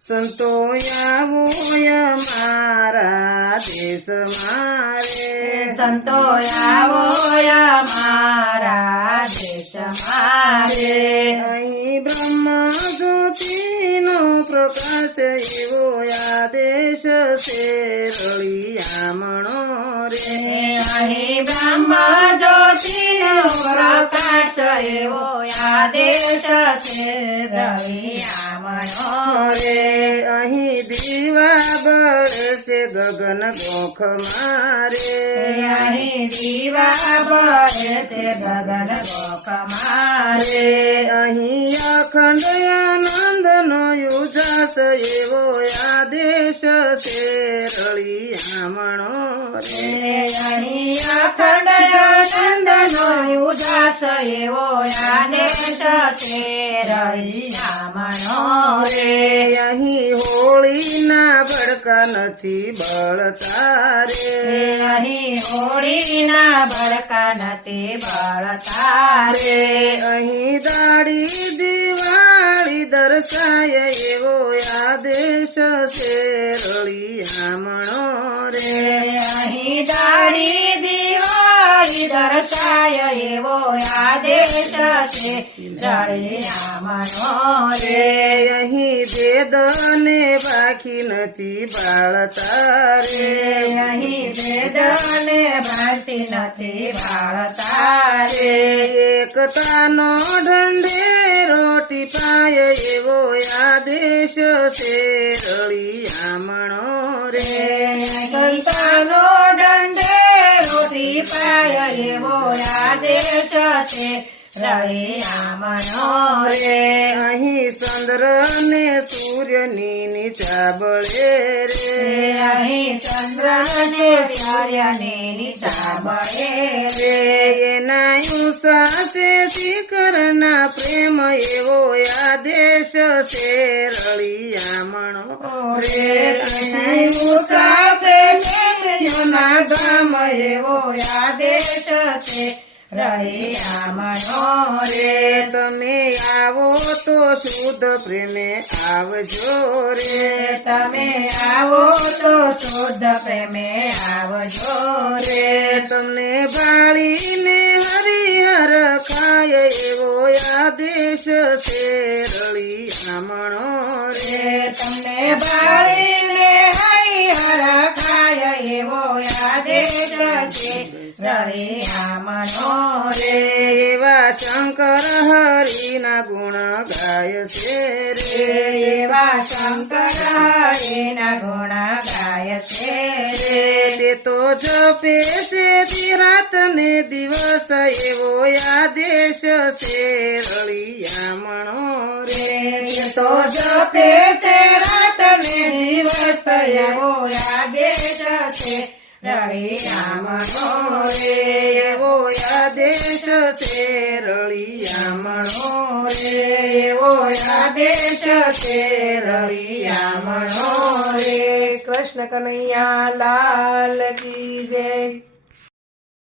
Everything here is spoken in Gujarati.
સંતો આવો મારા દેશ મારે. સંતો આવો મારા દેશ મારે. અહીં બ્રહ્મ જ્યોતિનો પ્રકાશ એવો આદેશ છે. એવો આદેશ છે રળિયામણો રે અહીં દીવા બળશે ગગન ગોખ મારે. અહીં દીવા બળશે ગગન ગોખ મારે. રે અહીં અખંડ આનંદ નો યુજાસ એવો આદેશ છે રળિયામણો રે. અહીં અખંડ આનંદનો યુજાસ એવો આદેશ છે રળિયામણો રે. અહીં હોળીના ભડકા નથી બળતા રે અહીં હોળીના ભડકા નથી બળતા રે અહીં દાડી દિવાળી દર્શાય એવો આદેશ છે રળિયામણો રે. દર્શાય એવો આદેશ છે રળિયામણો રે અહીં વેદ ને બાકી નથી બાળતા રે અહીં વેદને બાકી નથી બાળતા રે એકતાનો રોટી પાય એવો આદેશ છે રળિયામણો રે છે. રળિયામણો રે અહીં ચંદ્ર ને સૂર્યની નીચા બળે રે. અહીં ચંદ્ર ને સૂર્યને નીચા બળે રે. એના સાથે શિખરના પ્રેમ એવો આદેશ છે. રળિયામણો રે. ના પ્રેમ એવો આદેશ છે. રળિયામણો રે તમે આવો તો શુદ્ધ પ્રેમે આવજો રે. તમે આવો તો શુદ્ધ પ્રેમે આવજો રે. તમને ભાળીને હરિહર ખાય એવો આદેશ છે રળી રે. રે તમને બાળીને હરિહર ખાય એવો આદેશ છે રળિયામણો રે એવા શંકર હરિના ગુણ ગાય છે રે. એવા શંકર એના ગુણ ગાય છે રે. તે તો જપે છે રાત ને દિવસ એવો આદેશ છે રળિયામણો રે. રે તો જપે છે રાત ને દિવસ એવો છે રળિયામણો રે એવો આદેશ છે રળિયામણો રે એવો આદેશ છે રળિયામણો રે કૃષ્ણ કનૈયા લાલ કી જય.